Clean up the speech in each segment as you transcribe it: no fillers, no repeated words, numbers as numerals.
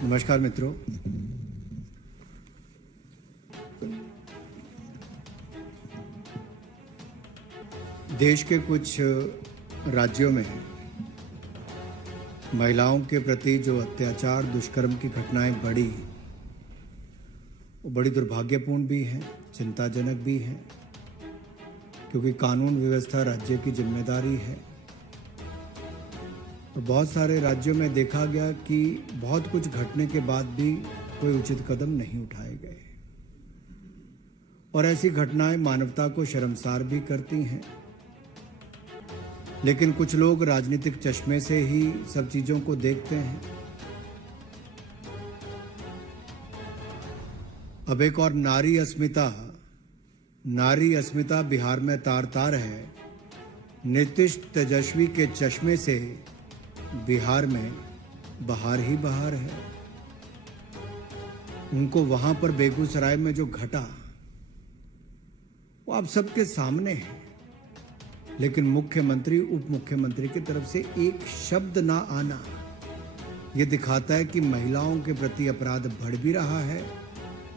नमस्कार मित्रों। देश के कुछ राज्यों में महिलाओं के प्रति जो अत्याचार दुष्कर्म की घटनाएं बढ़ी, वो बड़ी दुर्भाग्यपूर्ण भी हैं, चिंताजनक भी हैं, क्योंकि कानून व्यवस्था राज्य की जिम्मेदारी है। और बहुत सारे राज्यों में देखा गया कि बहुत कुछ घटने के बाद भी कोई उचित कदम नहीं उठाए गए, और ऐसी घटनाएं मानवता को शर्मसार भी करती हैं। लेकिन कुछ लोग राजनीतिक चश्मे से ही सब चीजों को देखते हैं। अब एक और नारी अस्मिता बिहार में तार तार है। नीतीश तेजस्वी के चश्मे से बिहार में बहार ही बहार है। उनको वहां पर बेगूसराय में जो घटा वो आप सबके सामने है, लेकिन मुख्यमंत्री उप मुख्यमंत्री की तरफ से एक शब्द ना आना ये दिखाता है कि महिलाओं के प्रति अपराध बढ़ भी रहा है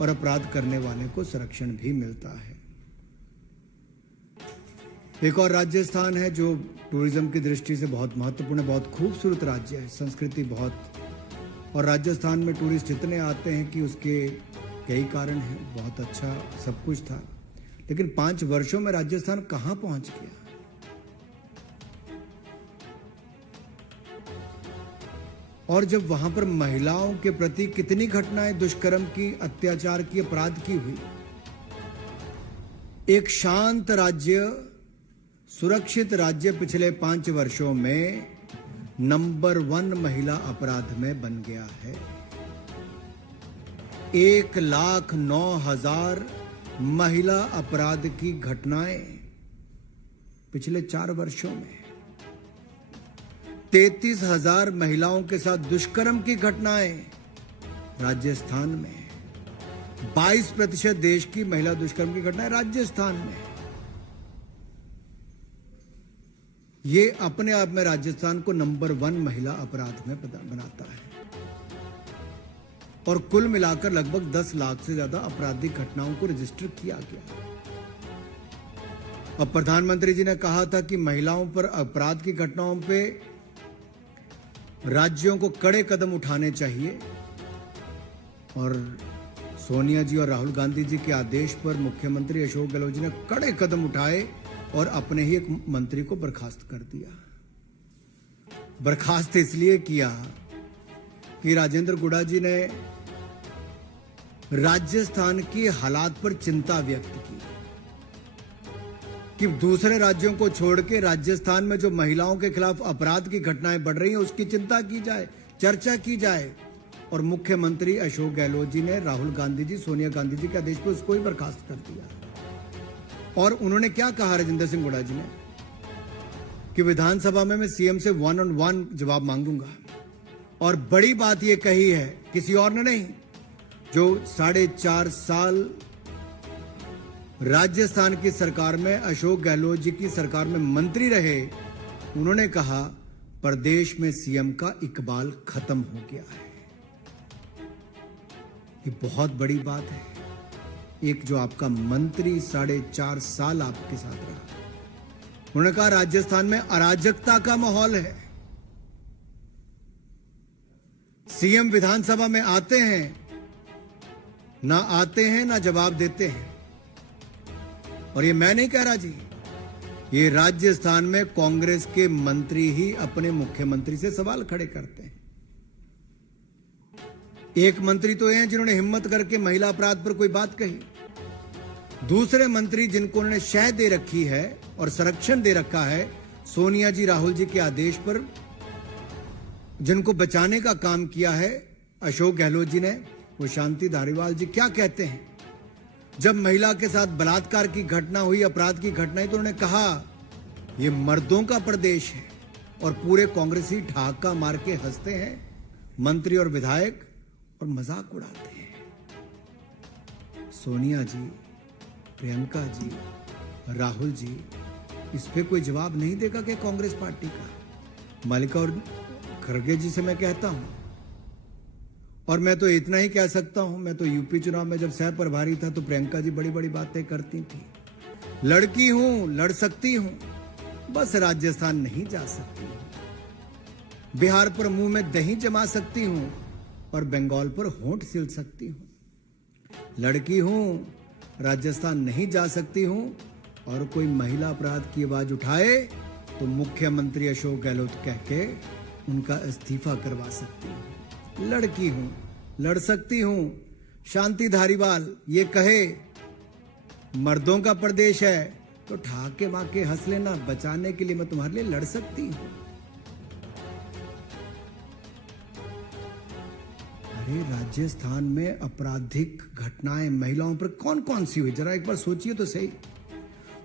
और अपराध करने वाले को संरक्षण भी मिलता है। एक और राजस्थान है जो टूरिज्म की दृष्टि से बहुत महत्वपूर्ण, बहुत खूबसूरत राज्य है, संस्कृति बहुत, और राजस्थान में टूरिस्ट इतने आते हैं कि उसके कई कारण हैं। बहुत अच्छा सब कुछ था, लेकिन 5 वर्षों में राजस्थान कहां पहुंच गया। और जब वहां पर महिलाओं के प्रति कितनी घटनाएं दुष्कर्म की, अत्याचार की, अपराध की हुई। एक शांत राज्य, सुरक्षित राज्य पिछले 5 वर्षों में नंबर 1 महिला अपराध में बन गया है। 1,09,000 महिला अपराध की घटनाएं पिछले 4 वर्षों में। 33,000 महिलाओं के साथ दुष्कर्म की घटनाएं राजस्थान में। 22% देश की महिला दुष्कर्म की घटनाएं राजस्थान में। ये अपने आप में राजस्थान को नंबर 1 महिला अपराध में बनाता है, और कुल मिलाकर लगभग 10 लाख से ज्यादा आपराधिक घटनाओं को रजिस्टर किया गया। अब प्रधानमंत्री जी ने कहा था कि महिलाओं पर अपराध की घटनाओं पे राज्यों को कड़े कदम उठाने चाहिए, और सोनिया जी और राहुल गांधी जी के आदेश पर मुख्यमंत्री अशोक गहलोत जी ने कड़े कदम उठाए और अपने ही एक मंत्री को बर्खास्त कर दिया। बर्खास्त इसलिए किया कि राजेंद्र गुड़ा जी ने राजस्थान की हालात पर चिंता व्यक्त की कि दूसरे राज्यों को छोड़ के राजस्थान में जो महिलाओं के खिलाफ अपराध की घटनाएं बढ़ रही हैं उसकी चिंता की जाए, चर्चा की जाए। और मुख्यमंत्री अशोक गहलोत जी ने राहुल गांधी जी, सोनिया गांधी जी के आदेश पर उसको ही बर्खास्त कर दिया। और उन्होंने क्या कहा राजेंद्र सिंह गुड़ा जी ने कि विधानसभा में मैं सीएम से 1-on-1 जवाब मांगूंगा। और बड़ी बात यह कही है, किसी और ने नहीं, जो 4.5 साल राजस्थान की सरकार में, अशोक गहलोत जी की सरकार में मंत्री रहे, उन्होंने कहा प्रदेश में सीएम का इकबाल खत्म हो गया है। ये बहुत बड़ी बात है। एक जो आपका मंत्री 4.5 साल आपके साथ रहा, उन्होंने कहा राजस्थान में अराजकता का माहौल है। सीएम विधानसभा में आते हैं ना जवाब देते हैं। और ये मैं नहीं कह रहा जी, ये राजस्थान में कांग्रेस के मंत्री ही अपने मुख्यमंत्री से सवाल खड़े करते हैं। एक मंत्री तो हैं जिन्होंने हिम्मत करके महिला अपराध पर कोई बात कही। दूसरे मंत्री जिनको उन्होंने शह दे रखी है और संरक्षण दे रखा है सोनिया जी, राहुल जी के आदेश पर, जिनको बचाने का काम किया है अशोक गहलोत जी ने, वो शांति धारीवाल जी क्या कहते हैं। जब महिला के साथ बलात्कार की घटना हुई, अपराध की घटना, तो उन्होंने कहा ये मर्दों का प्रदेश है, और पूरे कांग्रेसी ठहाका मार के हंसते हैं मंत्री और विधायक और मजाक उड़ाते हैं। सोनिया जी, प्रियंका जी, राहुल जी, इस पे कोई जवाब नहीं देगा कि कांग्रेस पार्टी का। मल्लिका और खड़गे जी से मैं कहता हूं, और मैं तो इतना ही कह सकता हूं, मैं तो यूपी चुनाव में जब सह प्रभारी था तो प्रियंका जी बड़ी बड़ी बातें करती थी। लड़की हूं, लड़ सकती हूं, बस राजस्थान नहीं जा सकती हूं। बिहार पर मुंह में दही जमा सकती हूं और बंगाल पर होंठ सिल सकती हूं। लड़की हूं, राजस्थान नहीं जा सकती हूं और कोई महिला अपराध की आवाज उठाए तो मुख्यमंत्री अशोक गहलोत कह के उनका इस्तीफा करवा सकती हूं। लड़की हूं, लड़ सकती हूं। शांति धारीवाल ये कहे मर्दों का प्रदेश है तो ठाके माके हंस लेना, बचाने के लिए मैं तुम्हारे लिए लड़ सकती हूं। अरे राजस्थान में आपराधिक घटनाएं महिलाओं पर कौन कौन सी हुई, जरा एक बार सोचिए तो सही।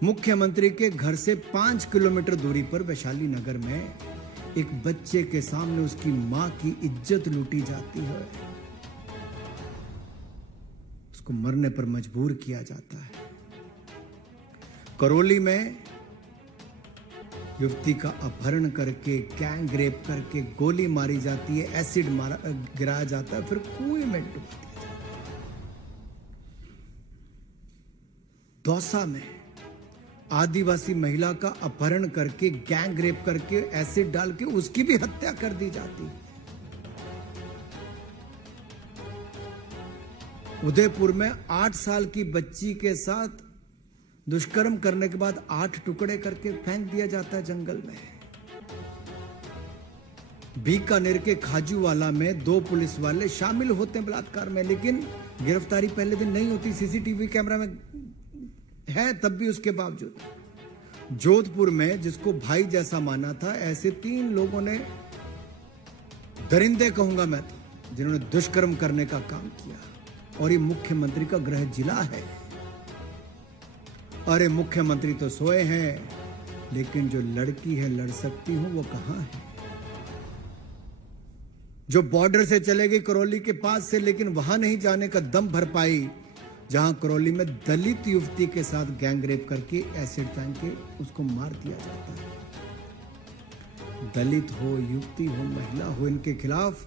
मुख्यमंत्री के घर से 5 किलोमीटर दूरी पर वैशाली नगर में एक बच्चे के सामने उसकी मां की इज्जत लूटी जाती है, उसको मरने पर मजबूर किया जाता है। करौली में युवती का अपहरण करके, गैंग रेप करके गोली मारी जाती है, एसिड गिराया जाता है, फिर कुएं में डुबा दिया जाता है। दौसा में आदिवासी महिला का अपहरण करके, गैंग रेप करके, एसिड डाल के उसकी भी हत्या कर दी जाती है। उदयपुर में 8 साल की बच्ची के साथ दुष्कर्म करने के बाद 8 टुकड़े करके फेंक दिया जाता है जंगल में। बीकानेर के खाजूवाला में 2 पुलिस वाले शामिल होते हैं बलात्कार में, लेकिन गिरफ्तारी पहले दिन नहीं होती, सीसीटीवी कैमरा में है तब भी उसके बावजूद। जोधपुर में जिसको भाई जैसा माना था, ऐसे 3 लोगों ने, दरिंदे कहूंगा मैं तो, जिन्होंने दुष्कर्म करने का काम किया, और ये मुख्यमंत्री का गृह जिला है। अरे मुख्यमंत्री तो सोए हैं, लेकिन जो लड़की है लड़ सकती हूं वो कहां है? जो बॉर्डर से चलेगी करौली के पास से, लेकिन वहां नहीं जाने का दम भर पाई जहां करौली में दलित युवती के साथ गैंग रेप करके एसिड फेंक के उसको मार दिया जाता है। दलित हो, युवती हो, महिला हो, इनके खिलाफ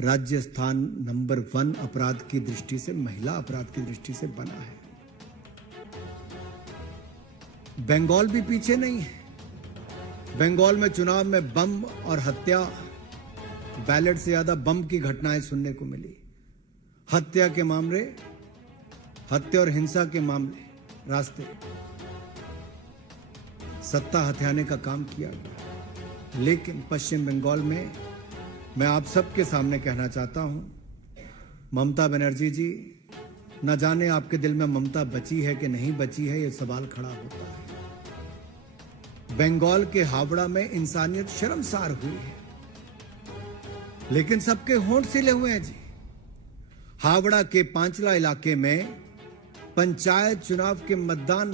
राजस्थान नंबर 1 अपराध की दृष्टि से, महिला अपराध की दृष्टि से बना है। बंगाल भी पीछे नहीं है। बंगाल में चुनाव में बम और हत्या, बैलेट से ज्यादा बम की घटनाएं सुनने को मिली। हत्या के मामले, हत्या और हिंसा के मामले रास्ते, सत्ता हथियाने का काम किया गया। लेकिन पश्चिम बंगाल में मैं आप सबके सामने कहना चाहता हूं, ममता बनर्जी जी, न जाने आपके दिल में ममता बची है कि नहीं बची है, यह सवाल खड़ा होता है। बंगाल के हावड़ा में इंसानियत शर्मसार हुई है, लेकिन सबके होंठ सिले हुए हैं जी। हावड़ा के पांचला इलाके में पंचायत चुनाव के मतदान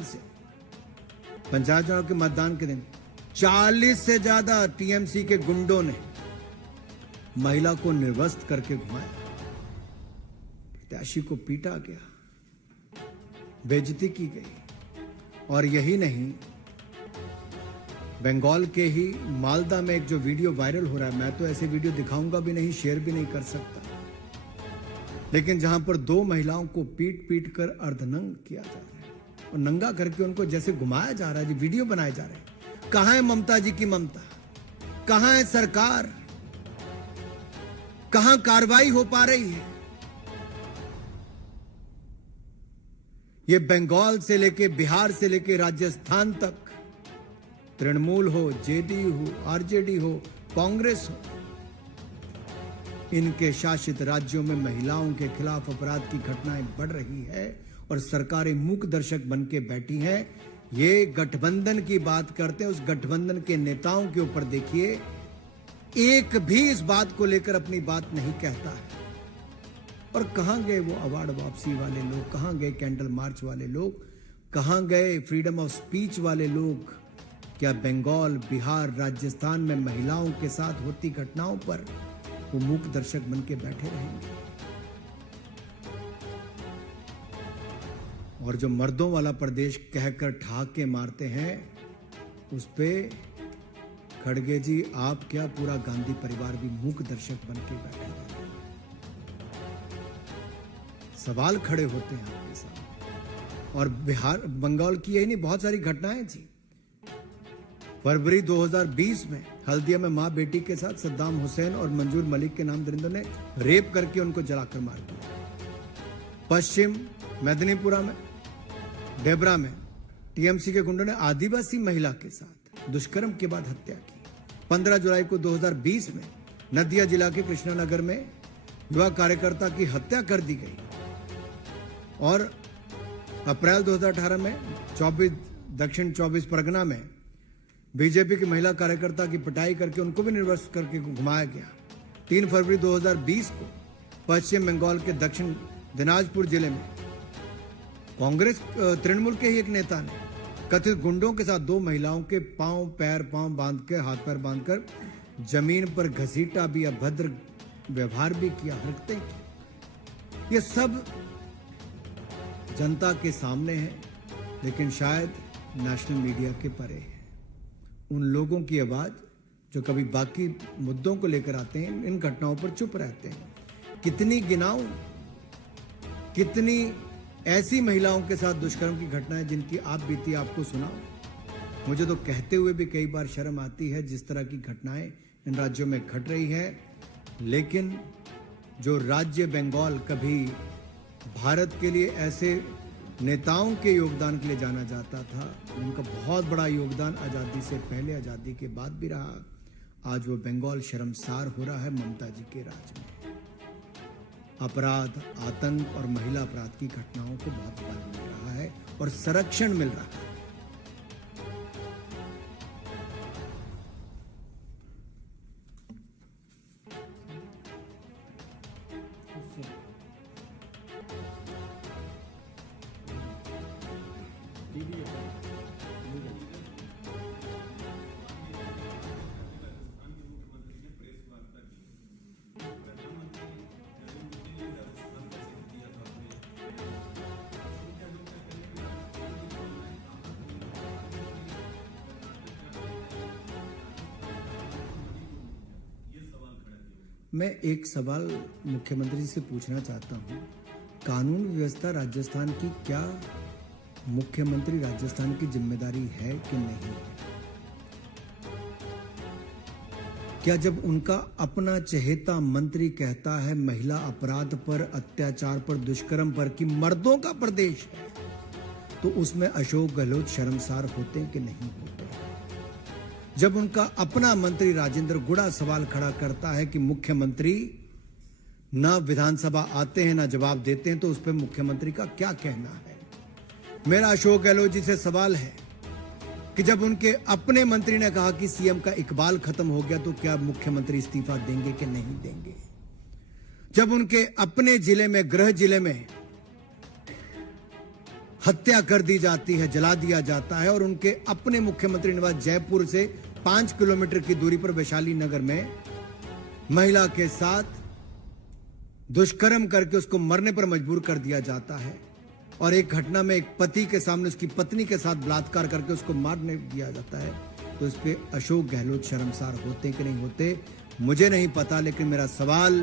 के दिन 40 से ज्यादा टीएमसी के गुंडों ने महिला को निर्वस्त्र करके घुमाया, प्रत्याशी को पीटा गया, बेइज्जती की गई। और यही नहीं, बंगाल के ही मालदा में एक जो वीडियो वायरल हो रहा है, मैं तो ऐसे वीडियो दिखाऊंगा भी नहीं, शेयर भी नहीं कर सकता, लेकिन जहां पर 2 महिलाओं को पीट पीट कर अर्धनंग किया जा रहा है और नंगा करके उनको जैसे घुमाया जा रहा है जी, वीडियो बनाए जा रहे हैं। कहां है ममता जी की ममता? कहां है सरकार? कहां कार्रवाई हो पा रही है? ये बंगाल से लेके, बिहार से लेके राजस्थान तक, तृणमूल हो, जेडीयू हो, आरजेडी हो, कांग्रेस हो, इनके शासित राज्यों में महिलाओं के खिलाफ अपराध की घटनाएं बढ़ रही है और सरकारें मूक दर्शक बन के बैठी हैं। ये गठबंधन की बात करते हैं, उस गठबंधन के नेताओं के ऊपर देखिए, एक भी इस बात को लेकर अपनी बात नहीं कहता है। और कहां गए वो अवार्ड वापसी वाले लोग? कहां गए कैंडल मार्च वाले लोग? कहां गए फ्रीडम ऑफ स्पीच वाले लोग? क्या बंगाल, बिहार, राजस्थान में महिलाओं के साथ होती घटनाओं पर वो मूक दर्शक बन के बैठे रहेंगे? और जो मर्दों वाला प्रदेश कहकर ठाके मारते हैं, उस पे खड़गे जी, आप क्या, पूरा गांधी परिवार भी मूक दर्शक बन के बैठे रहता है। सवाल खड़े होते हैं आपके सामने। और बिहार बंगाल की यही नहीं, बहुत सारी घटनाएं थी। फरवरी 2020 में हल्दिया में मां बेटी के साथ सद्दाम हुसैन और मंजूर मलिक के नाम दरिंदों ने रेप करके उनको जलाकर मार दिया। पश्चिम मेदिनीपुरा में डेबरा में टीएमसी के गुंडों ने आदिवासी महिला के साथ दुष्कर्म के बाद हत्या की। 15 जुलाई को 2020 में नदिया जिला के कृष्णानगर में युवा कार्यकर्ता की हत्या कर दी गई। और अप्रैल 2018 में दक्षिण 24 परगना में बीजेपी की महिला कार्यकर्ता की पिटाई करके उनको भी निर्वस्त्र करके घुमाया गया। 3 फरवरी 2020 को पश्चिम बंगाल के दक्षिण दिनाजपुर जिले में कांग्रेस तृणमूल के ही एक नेता ने कथित गुंडों के साथ 2 महिलाओं के पांव बांध के हाथ पैर बांधकर जमीन पर घसीटा भी, अभद्र व्यवहार भी किया, हरकतें की। ये सब जनता के सामने है, लेकिन शायद नेशनल मीडिया के परे है। उन लोगों की आवाज जो कभी बाकी मुद्दों को लेकर आते हैं, इन घटनाओं पर चुप रहते हैं। कितनी गिनाऊं, कितनी ऐसी महिलाओं के साथ दुष्कर्म की घटनाएं जिनकी आप बीती आपको सुनाओ। मुझे तो कहते हुए भी कई बार शर्म आती है जिस तरह की घटनाएं इन राज्यों में घट रही है। लेकिन जो राज्य बंगाल कभी भारत के लिए ऐसे नेताओं के योगदान के लिए जाना जाता था, उनका बहुत बड़ा योगदान आजादी से पहले, आजादी के बाद भी रहा, आज वो बंगाल शर्मसार हो रहा है ममता जी के राज में। अपराध, आतंक और महिला अपराध की घटनाओं को बहुत बल मिल रहा है और संरक्षण मिल रहा है। मैं एक सवाल मुख्यमंत्री जी से पूछना चाहता हूं। कानून व्यवस्था राजस्थान की, क्या मुख्यमंत्री राजस्थान की जिम्मेदारी है कि नहीं? क्या जब उनका अपना चहेता मंत्री कहता है महिला अपराध पर, अत्याचार पर, दुष्कर्म पर कि मर्दों का प्रदेश है, तो उसमें अशोक गहलोत शर्मसार होते हैं कि नहीं होते? जब उनका अपना मंत्री राजेंद्र गुड़ा सवाल खड़ा करता है कि मुख्यमंत्री ना विधानसभा आते हैं ना जवाब देते हैं, तो उस पर मुख्यमंत्री का क्या कहना है? मेरा अशोक गहलोत जी से सवाल है कि जब उनके अपने मंत्री ने कहा कि सीएम का इकबाल खत्म हो गया, तो क्या मुख्यमंत्री इस्तीफा देंगे कि नहीं देंगे? जब उनके अपने जिले में, गृह जिले में हत्या कर दी जाती है, जला दिया जाता है, और उनके अपने मुख्यमंत्री निवास जयपुर से 5 किलोमीटर की दूरी पर वैशाली नगर में महिला के साथ दुष्कर्म करके उसको मरने पर मजबूर कर दिया जाता है, और एक घटना में एक पति के सामने उसकी पत्नी के साथ बलात्कार करके उसको मारने दिया जाता है, तो इस पे अशोक गहलोत शर्मसार होते कि नहीं होते मुझे नहीं पता। लेकिन मेरा सवाल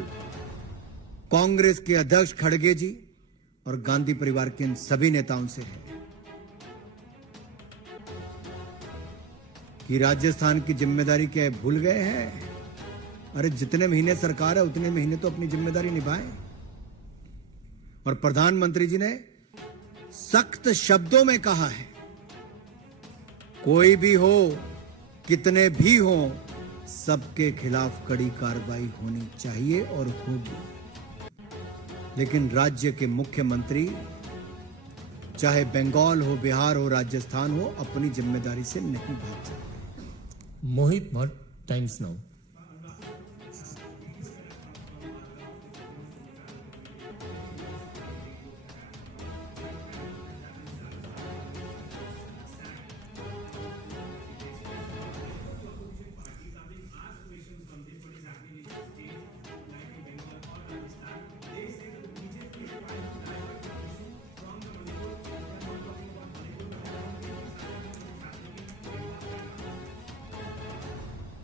कांग्रेस के अध्यक्ष खड़गे जी और गांधी परिवार के इन सभी नेताओं से है कि राजस्थान की जिम्मेदारी क्या भूल गए हैं? अरे जितने महीने सरकार है उतने महीने तो अपनी जिम्मेदारी निभाएं। और प्रधानमंत्री जी ने सख्त शब्दों में कहा है, कोई भी हो, कितने भी हो, सबके खिलाफ कड़ी कार्रवाई होनी चाहिए और होगी। लेकिन राज्य के मुख्यमंत्री, चाहे बंगाल हो, बिहार हो, राजस्थान हो, अपनी जिम्मेदारी से नहीं भाग सकते। Mohit Bhatt, Times Now.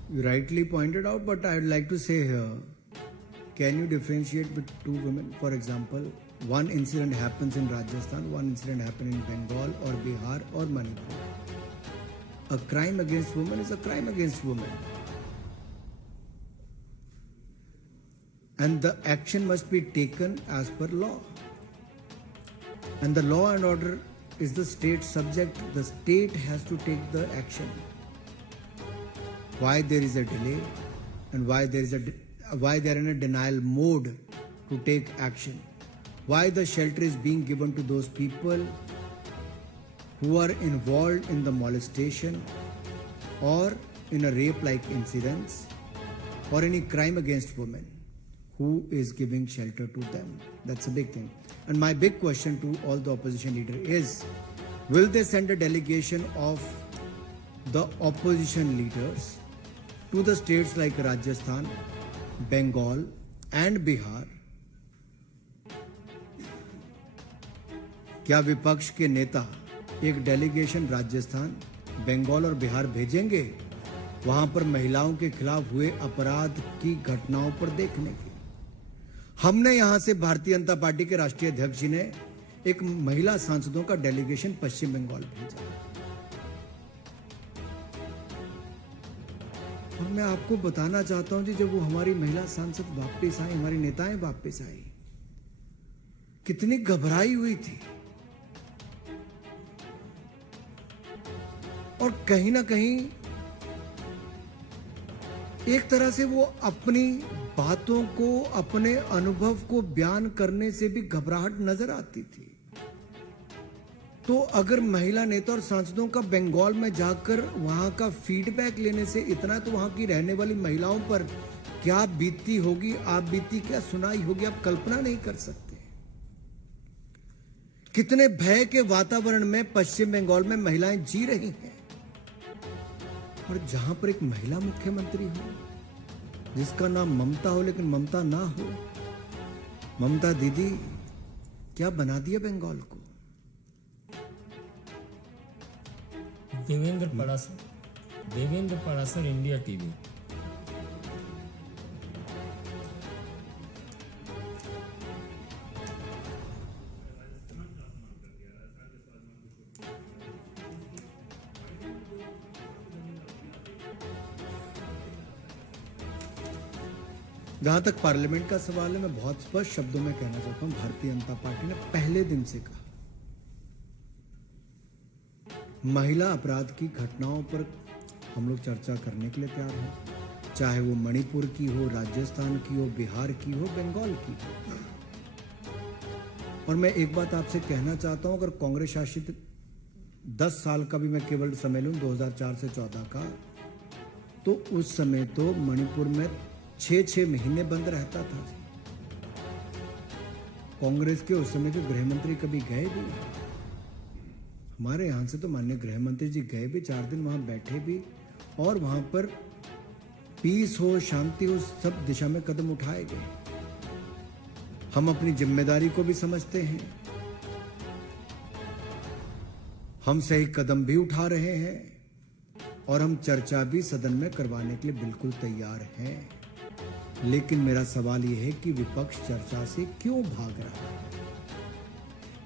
You rightly pointed out, but I would like to say here, can you differentiate between two women? For example, one incident happens in Rajasthan, one incident happens in Bengal or Bihar or Manipur. A crime against women is a crime against women. And the action must be taken as per law. And the law and order is the state subject. The state has to take the action. Why there is a delay and why they are in a denial mode to take action. Why the shelter is being given to those people who are involved in the molestation or in a rape-like incidents or any crime against women. Who is giving shelter to them? That's a big thing. And my big question to all the opposition leader is, will they send a delegation of the opposition leaders to the states like Rajasthan, Bengal and Bihar? क्या विपक्ष के नेता एक delegation Rajasthan, Bengal और बिहार भेजेंगे वहां पर महिलाओं के खिलाफ हुए अपराध की घटनाओं पर देखने की? हमने यहां से भारतीय जनता पार्टी के राष्ट्रीय अध्यक्ष जी ने एक महिला सांसदों का डेलीगेशन पश्चिम बंगाल भेजा और मैं आपको बताना चाहता हूं जी, जब वो हमारी महिला सांसद वापस आई, हमारी नेताएं वापस आई, कितनी घबराई हुई थी और कहीं ना कहीं एक तरह से वो अपनी बातों को, अपने अनुभव को बयान करने से भी घबराहट नजर आती थी। तो अगर महिला नेता और सांसदों का बंगाल में जाकर वहां का फीडबैक लेने से इतना, तो वहां की रहने वाली महिलाओं पर क्या बीतती होगी, आप बीती क्या सुनाई होगी, आप कल्पना नहीं कर सकते। कितने भय के वातावरण में पश्चिम बंगाल में महिलाएं जी रही हैं और जहां पर एक महिला मुख्यमंत्री हो जिसका नाम ममता हो लेकिन ममता ना हो, ममता दीदी क्या बना दिया बंगाल को? Devendra Parashar, India TV. जहां तक पार्लियामेंट का सवाल है, मैं बहुत स्पष्ट शब्दों में कहना चाहता हूं, भारतीय जनता पार्टी ने पहले दिन से कहा महिला अपराध की घटनाओं पर हम लोग चर्चा करने के लिए तैयार हैं, चाहे वो मणिपुर की हो, राजस्थान की हो, बिहार की हो, बंगाल की हो। और मैं एक बात आपसे कहना चाहता हूं, अगर कांग्रेस शासित 10 साल का भी मैं केवल समय लूं, 2004 से 14 का, तो उस समय तो मणिपुर में 6-6 महीने बंद रहता था। कांग्रेस के उस समय के गृह मंत्री कभी गए भी नहीं। हमारे यहां से तो माननीय गृह मंत्री जी गए भी, 4 दिन वहां बैठे भी और वहां पर पीस हो, शांति हो, सब दिशा में कदम उठाए गए। हम अपनी जिम्मेदारी को भी समझते हैं, हम सही कदम भी उठा रहे हैं और हम चर्चा भी सदन में करवाने के लिए बिल्कुल तैयार हैं। लेकिन मेरा सवाल यह है कि विपक्ष चर्चा से क्यों भाग रहा है?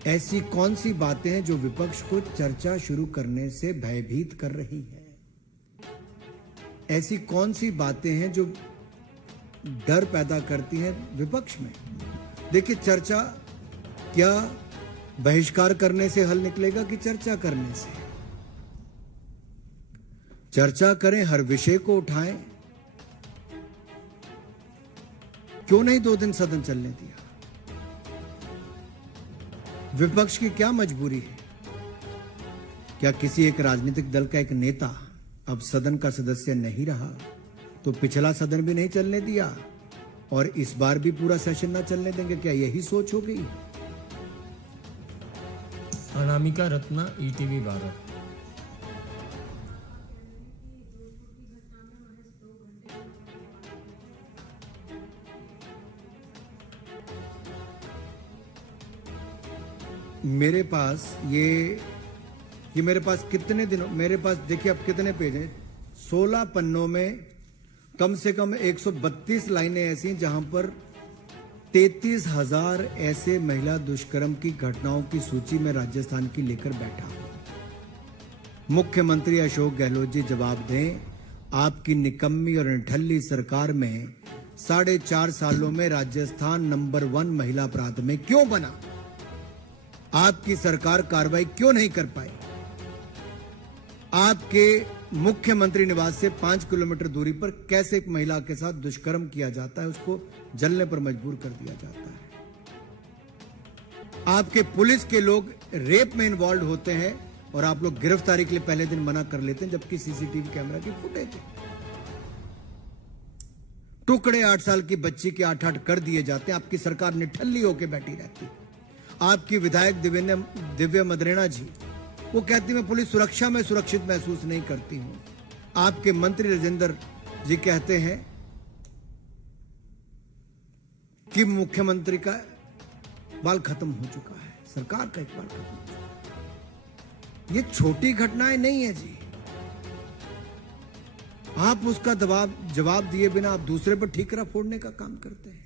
ऐसी कौन सी बातें हैं जो विपक्ष को चर्चा शुरू करने से भयभीत कर रही हैं? ऐसी कौन सी बातें हैं जो डर पैदा करती हैं विपक्ष में? देखिए, चर्चा क्या बहिष्कार करने से हल निकलेगा कि चर्चा करने से? चर्चा करें, हर विषय को उठाएं। क्यों नहीं 2 दिन सदन चलने दिया? विपक्ष की क्या मजबूरी है? क्या किसी एक राजनीतिक दल का एक नेता अब सदन का सदस्य नहीं रहा तो पिछला सदन भी नहीं चलने दिया और इस बार भी पूरा सेशन ना चलने देंगे? क्या यही सोच हो गई? अनामिका रत्ना, ईटीवी भारत। मेरे पास ये मेरे पास कितने दिनों, मेरे पास देखिए अब कितने पेज हैं, 16 पन्नों में कम से कम 132 लाइनें ऐसी जहां पर 33,000 ऐसे महिला दुष्कर्म की घटनाओं की सूची में राजस्थान की लेकर बैठा हूं। मुख्यमंत्री अशोक गहलोत जी जवाब दें, आपकी निकम्मी और निठल्ली सरकार में 4.5 सालों में राजस्थान नंबर 1 महिला अपराध में क्यों बना? आपकी सरकार कार्रवाई क्यों नहीं कर पाई? आपके मुख्यमंत्री निवास से 5 किलोमीटर दूरी पर कैसे एक महिला के साथ दुष्कर्म किया जाता है, उसको जलने पर मजबूर कर दिया जाता है? आपके पुलिस के लोग रेप में इन्वॉल्व होते हैं और आप लोग गिरफ्तारी के लिए पहले दिन मना कर लेते हैं, जबकि सीसीटीवी कैमरा की फुटेज है। टुकड़े 8 साल की बच्ची के 8-8 कर दिए जाते हैं, आपकी सरकार निठल्ली होकर बैठी रहती है। आपकी विधायक दिव्या मदरेना जी, वो कहती मैं पुलिस सुरक्षा में सुरक्षित महसूस नहीं करती हूं। आपके मंत्री राजेंद्र जी कहते हैं कि मुख्यमंत्री का बाल खत्म हो चुका है, सरकार का एक बाल खत्म हो चुका है। ये छोटी घटनाएं नहीं है जी। आप उसका जवाब दिए बिना आप दूसरे पर ठीकरा फोड़ने का काम करते हैं।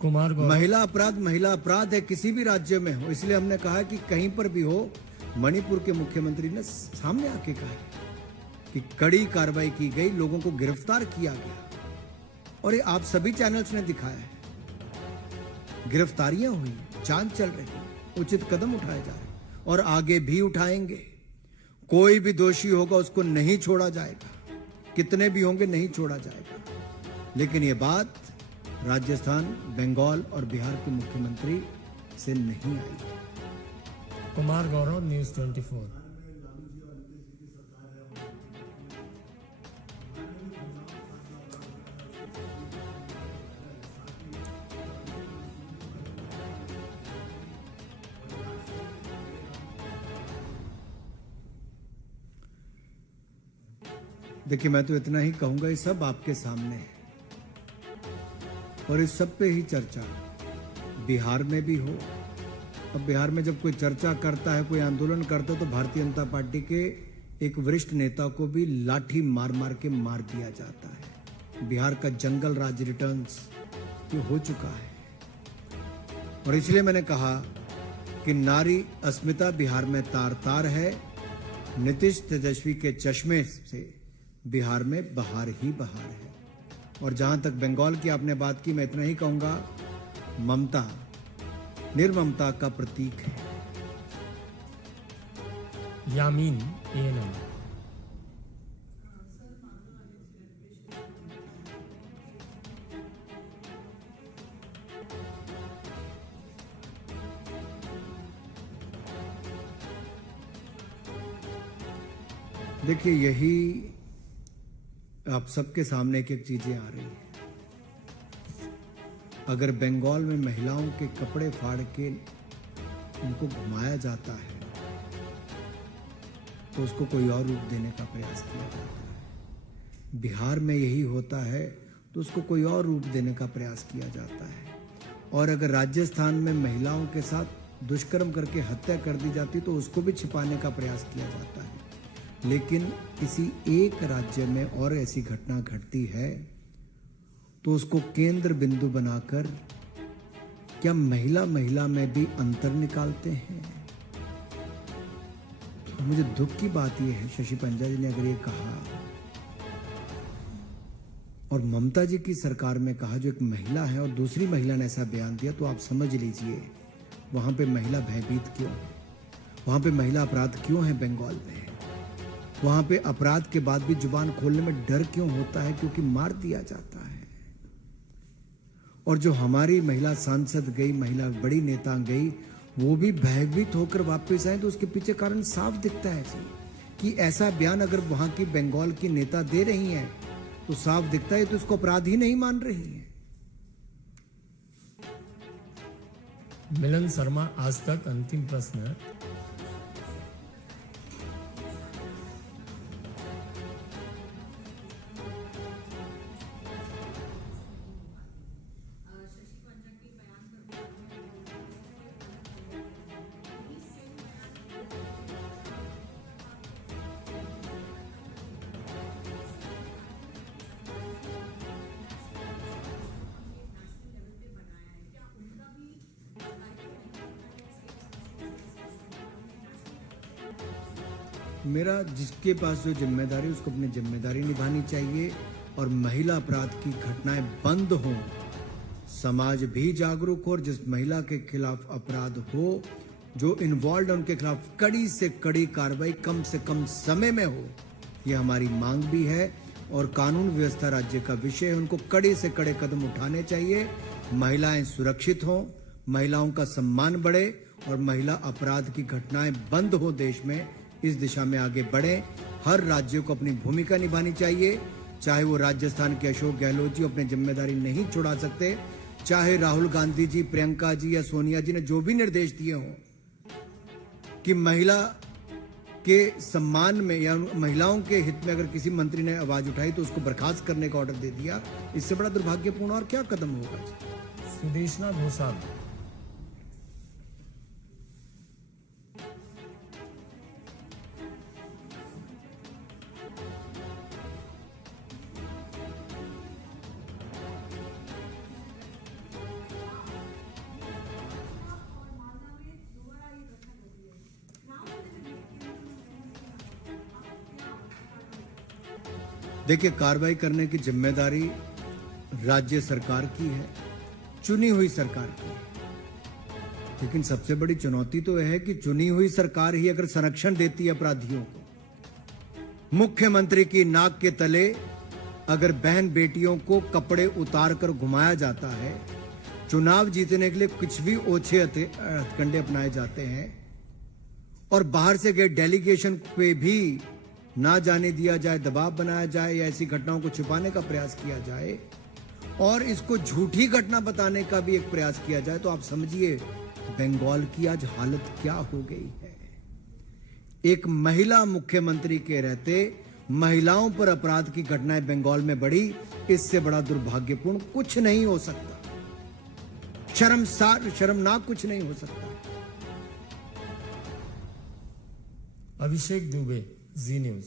कुमार गौरव, महिला अपराध है, किसी भी राज्य में हो। इसलिए हमने कहा कि कहीं पर भी हो, मणिपुर के मुख्यमंत्री ने सामने आके कहा कि कड़ी कार्रवाई की गई, लोगों को गिरफ्तार किया गया और ये आप सभी चैनल्स ने दिखाया है। गिरफ्तारियां हुई, जांच चल रही है, उचित कदम उठाए जा रहे हैं और आगे भी उठाएंगे। कोई भी दोषी होगा उसको नहीं छोड़ा जाएगा, कितने भी होंगे नहीं छोड़ा जाएगा। लेकिन ये बात राजस्थान, बंगाल और बिहार के मुख्यमंत्री से नहीं आई। कुमार गौरव, न्यूज़ 24। देखिए, मैं तो इतना ही कहूंगा, ये सब आपके सामने है और इस सब पे ही चर्चा बिहार में भी हो। अब बिहार में जब कोई चर्चा करता है, कोई आंदोलन करता है, तो भारतीय जनता पार्टी के एक वरिष्ठ नेता को भी लाठी मार मार के मार दिया जाता है। बिहार का जंगल राज रिटर्न्स ये हो चुका है और इसलिए मैंने कहा कि नारी अस्मिता बिहार में तार तार है। नीतीश तेजस्वी के चश्मे से बिहार में बहार ही बहार है। और जहां तक बंगाल की आपने बात की, मैं इतना ही कहूंगा, ममता निर्ममता का प्रतीक है। यामीन, एएनएम। देखिए, यही आप सबके सामने एक एक चीजें आ रही हैं। अगर बंगाल में महिलाओं के कपड़े फाड़ के उनको घुमाया जाता है तो उसको कोई और रूप देने का प्रयास किया जाता है। बिहार में यही होता है तो उसको कोई और रूप देने का प्रयास किया जाता है। और अगर राजस्थान में महिलाओं के साथ दुष्कर्म करके हत्या कर दी जाती तो उसको भी छिपाने का प्रयास किया जाता है। लेकिन किसी एक राज्य में और ऐसी घटना घटती है तो उसको केंद्र बिंदु बनाकर क्या महिला में भी अंतर निकालते हैं। तो मुझे दुख की बात यह है, शशि पंजा जी ने अगर ये कहा और ममता जी की सरकार में कहा, जो एक महिला है, और दूसरी महिला ने ऐसा बयान दिया, तो आप समझ लीजिए वहां पे महिला भयभीत क्यों है, वहां पे महिला अपराध क्यों है बंगाल में। वहां पे अपराध के बाद भी जुबान खोलने में डर क्यों होता है, क्योंकि मार दिया जाता है। और जो हमारी महिला सांसद गई, महिला बड़ी नेता गई, वो भी भयभीत होकर वापस आए, तो उसके पीछे कारण साफ दिखता है जी कि ऐसा बयान अगर वहां की बंगाल की नेता दे रही हैं तो साफ दिखता है तो उसको अपराध ही नहीं मान रही है। मिलन शर्मा, आज तक। अंतिम प्रश्न, मेरा जिसके पास जो जिम्मेदारी उसको अपनी जिम्मेदारी निभानी चाहिए और महिला अपराध की घटनाएं बंद हों, समाज भी जागरूक हो और जिस महिला के खिलाफ अपराध हो, जो इन्वॉल्व है उनके खिलाफ कड़ी से कड़ी कार्रवाई कम से कम समय में हो, ये हमारी मांग भी है और कानून व्यवस्था राज्य का विषय है। उनको कड़े से कड़े कदम उठाने चाहिए, महिलाएं सुरक्षित हों, महिलाओं का सम्मान बढ़े और महिला अपराध की घटनाएं बंद हो देश में, इस दिशा में आगे बढ़े। हर राज्य को अपनी भूमिका निभानी चाहिए, चाहे वो राजस्थान के अशोक गहलोत जी अपनी जिम्मेदारी नहीं छुड़ा सकते, चाहे राहुल गांधी जी, प्रियंका जी या सोनिया जी ने जो भी निर्देश दिए हों कि महिला के सम्मान में या महिलाओं के हित में अगर किसी मंत्री ने आवाज उठाई तो उसको बर्खास्त करने का ऑर्डर दे दिया। इससे बड़ा दुर्भाग्यपूर्ण और क्या कदम होगा? सुदेशना घोषाल। देखिए, कार्रवाई करने की जिम्मेदारी राज्य सरकार की है, चुनी हुई सरकार की है। लेकिन सबसे बड़ी चुनौती तो यह है कि चुनी हुई सरकार ही अगर संरक्षण देती है अपराधियों को, मुख्यमंत्री की नाक के तले अगर बहन बेटियों को कपड़े उतार कर घुमाया जाता है, चुनाव जीतने के लिए कुछ भी ओछे हथकंडे अपनाए जाते हैं और बाहर से गए डेलीगेशन पे भी ना जाने दिया जाए, दबाव बनाया जाए या ऐसी घटनाओं को छिपाने का प्रयास किया जाए और इसको झूठी घटना बताने का भी एक प्रयास किया जाए, तो आप समझिए बंगाल की आज हालत क्या हो गई है। एक महिला मुख्यमंत्री के रहते महिलाओं पर अपराध की घटनाएं बंगाल में बढ़ी, इससे बड़ा दुर्भाग्यपूर्ण कुछ नहीं हो सकता, शर्मनाक कुछ नहीं हो सकता। अभिषेक दुबे, जी न्यूज।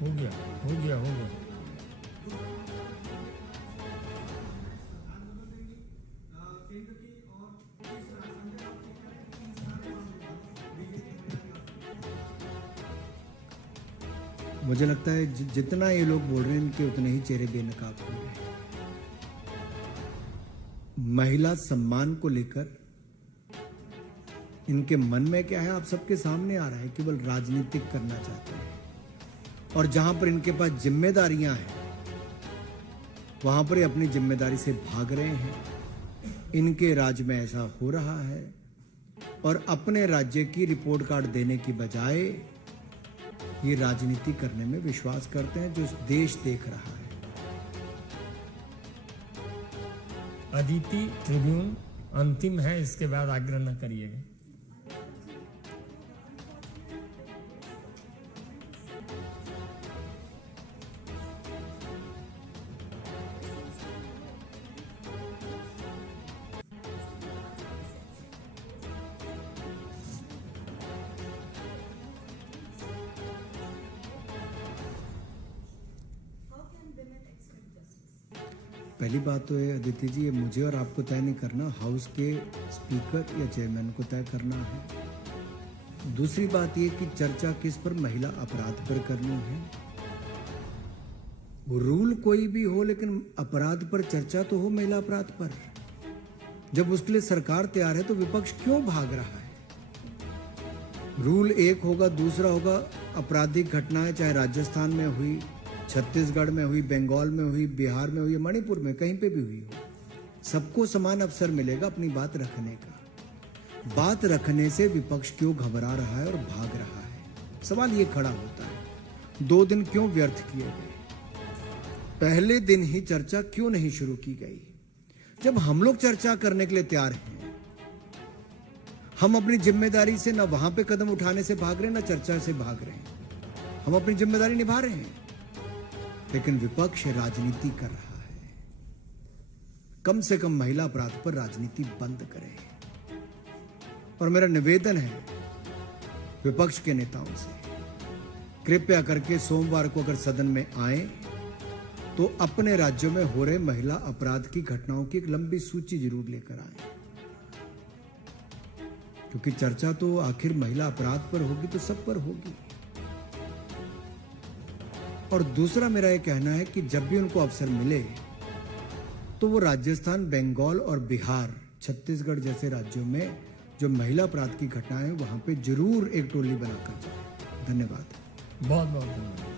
हो गया। मुझे लगता है जितना ये लोग बोल रहे हैं इनके उतने ही चेहरे बेनकाब हो रहे हैं। महिला सम्मान को लेकर इनके मन में क्या है आप सबके सामने आ रहा है, केवल राजनीतिक करना चाहते हैं और जहां पर इनके पास जिम्मेदारियां हैं वहां पर ये अपनी जिम्मेदारी से भाग रहे हैं। इनके राज्य में ऐसा हो रहा है और अपने राज्य की रिपोर्ट कार्ड देने की बजाय ये राजनीति करने में विश्वास करते हैं, जो देश देख रहा है। अदिति ट्रिब्यून अंतिम है, इसके बाद आग्रह न करिएगा। पहली बात तो है अदिति जी, ये मुझे और आपको तय नहीं करना, हाउस के स्पीकर या चेयरमैन को तय करना है। दूसरी बात ये कि चर्चा किस पर, महिला अपराध पर करनी है। रूल कोई भी हो लेकिन अपराध पर चर्चा तो हो, महिला अपराध पर। जब उसके लिए सरकार तैयार है तो विपक्ष क्यों भाग रहा है? रूल एक होगा, दूसरा होगा आपराधिक घटनाएं, चाहे राजस्थान में हुई, छत्तीसगढ़ में हुई, बंगाल में हुई, बिहार में हुई, मणिपुर में, कहीं पे भी हुई हो, सबको समान अवसर मिलेगा अपनी बात रखने का। बात रखने से विपक्ष क्यों घबरा रहा है और भाग रहा है? सवाल ये खड़ा होता है, 2 दिन क्यों व्यर्थ किए गए? पहले दिन ही चर्चा क्यों नहीं शुरू की गई? जब हम लोग चर्चा करने के लिए तैयार हैं, हम अपनी जिम्मेदारी से ना वहां पे कदम उठाने से भाग रहे हैं, ना चर्चा से भाग रहे हैं। हम अपनी जिम्मेदारी निभा रहे हैं, लेकिन विपक्ष राजनीति कर रहा है। कम से कम महिला अपराध पर राजनीति बंद करें। और मेरा निवेदन है विपक्ष के नेताओं से, कृपया करके सोमवार को अगर सदन में आए तो अपने राज्यों में हो रहे महिला अपराध की घटनाओं की एक लंबी सूची जरूर लेकर आए, क्योंकि चर्चा तो आखिर महिला अपराध पर होगी तो सब पर होगी। और दूसरा मेरा यह कहना है कि जब भी उनको अवसर मिले तो वो राजस्थान, बंगाल और बिहार, छत्तीसगढ़ जैसे राज्यों में जो महिला अपराध की घटनाएं वहां पे जरूर एक टोली बनाकर जाए। धन्यवाद। बहुत बहुत धन्यवाद।